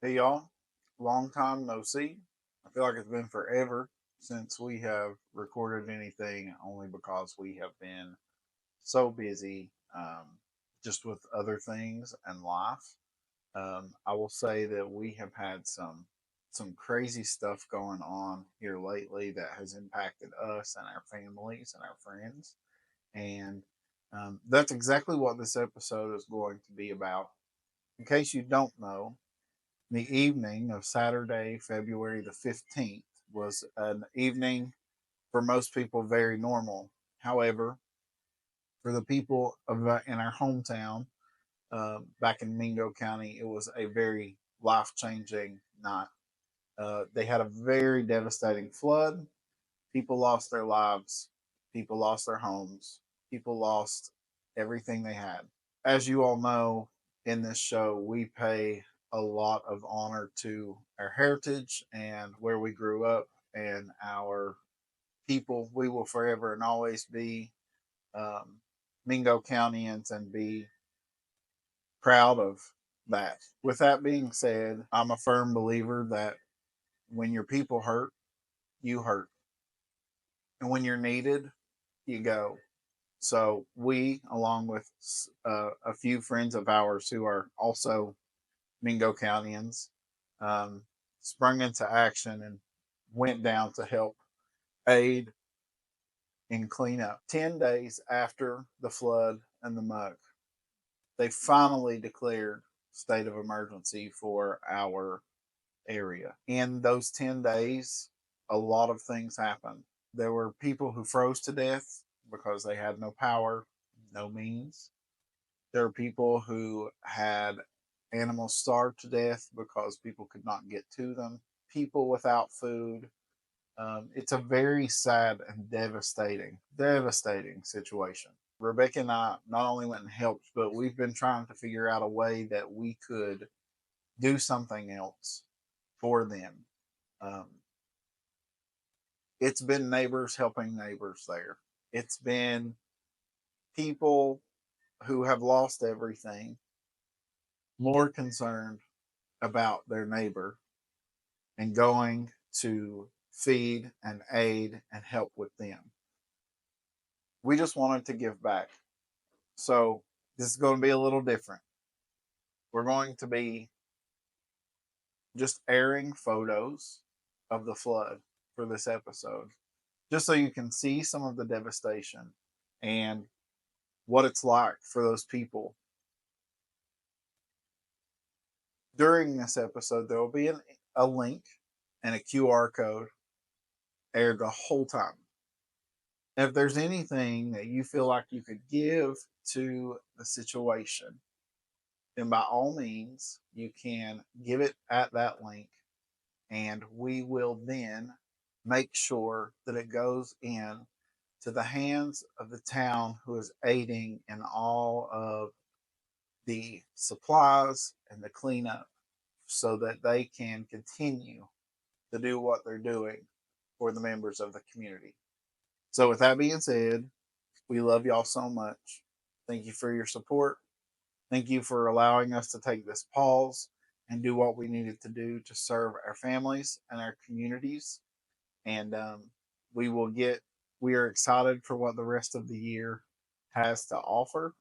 Hey y'all, long time no see. I feel like it's been forever since we have recorded anything, only because we have been so busy just with other things and life. I will say that we have had some crazy stuff going on here lately that has impacted us and our families and our friends, and that's exactly what this episode is going to be about. In case you don't know, the evening of Saturday, February the 15th, was an evening for most people very normal. However, for the people in our hometown back in Mingo County, it was a very life changing night. They had a very devastating flood. People lost their lives, people lost their homes, people lost everything they had. As you all know, in this show, we pay a lot of honor to our heritage and where we grew up and our people. We will forever and always be um, Mingo Countyans and be proud of that. With that being said, I'm a firm believer that when your people hurt, you hurt. And when you're needed, you go. So we, along with a few friends of ours who are also Mingo Countyans, um, sprung into action and went down to help aid in cleanup. 10 days after the flood and the muck, they finally declared state of emergency for our area. In those 10 days, a lot of things happened. There were people who froze to death because they had no power, no means. There were people who had animals starved to death because people could not get to them, people without food. It's a very sad and devastating situation. Rebecca and I not only went and helped, but we've been trying to figure out a way that we could do something else for them. Um, it's been neighbors helping neighbors there. It's been people who have lost everything more concerned about their neighbor and going to feed and aid and help with them. We just wanted to give back. So this is going to be a little different. We're going to be just airing photos of the flood for this episode, just so you can see some of the devastation and what it's like for those people. During this episode, there will be a link and a QR code aired the whole time. If there's anything that you feel like you could give to the situation, then by all means, you can give it at that link, and we will then make sure that it goes in to the hands of the town who is aiding in all of the supplies and the cleanup so that they can continue to do what they're doing for the members of the community. So, with that being said, we love y'all so much. Thank you for your support. Thank you for allowing us to take this pause and do what we needed to do to serve our families and our communities. And we will get, we are excited for what the rest of the year has to offer.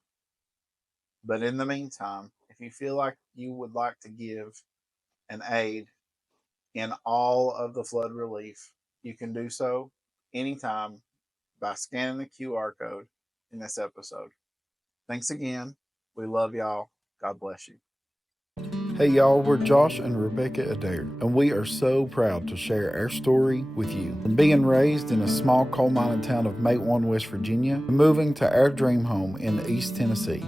But in the meantime, if you feel like you would like to give an aid in all of the flood relief, you can do so anytime by scanning the QR code in this episode. Thanks again. We love y'all. God bless you. Hey y'all, we're Josh and Rebecca Addair, and we are so proud to share our story with you. From being raised in a small coal mining town of Matewan, West Virginia, to moving to our dream home in East Tennessee.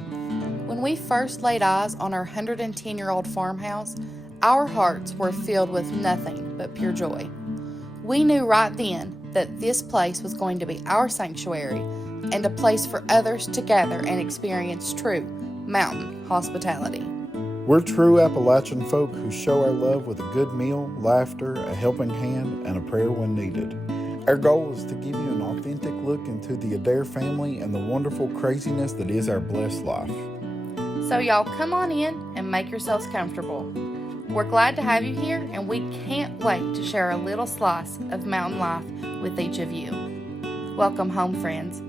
When we first laid eyes on our 110-year-old farmhouse, our hearts were filled with nothing but pure joy. We knew right then that this place was going to be our sanctuary and a place for others to gather and experience true mountain hospitality. We're true Appalachian folk who show our love with a good meal, laughter, a helping hand, and a prayer when needed. Our goal is to give you an authentic look into the Addair family and the wonderful craziness that is our blessed life. So y'all come on in and make yourselves comfortable. We're glad to have you here, and we can't wait to share a little slice of mountain life with each of you. Welcome home, friends.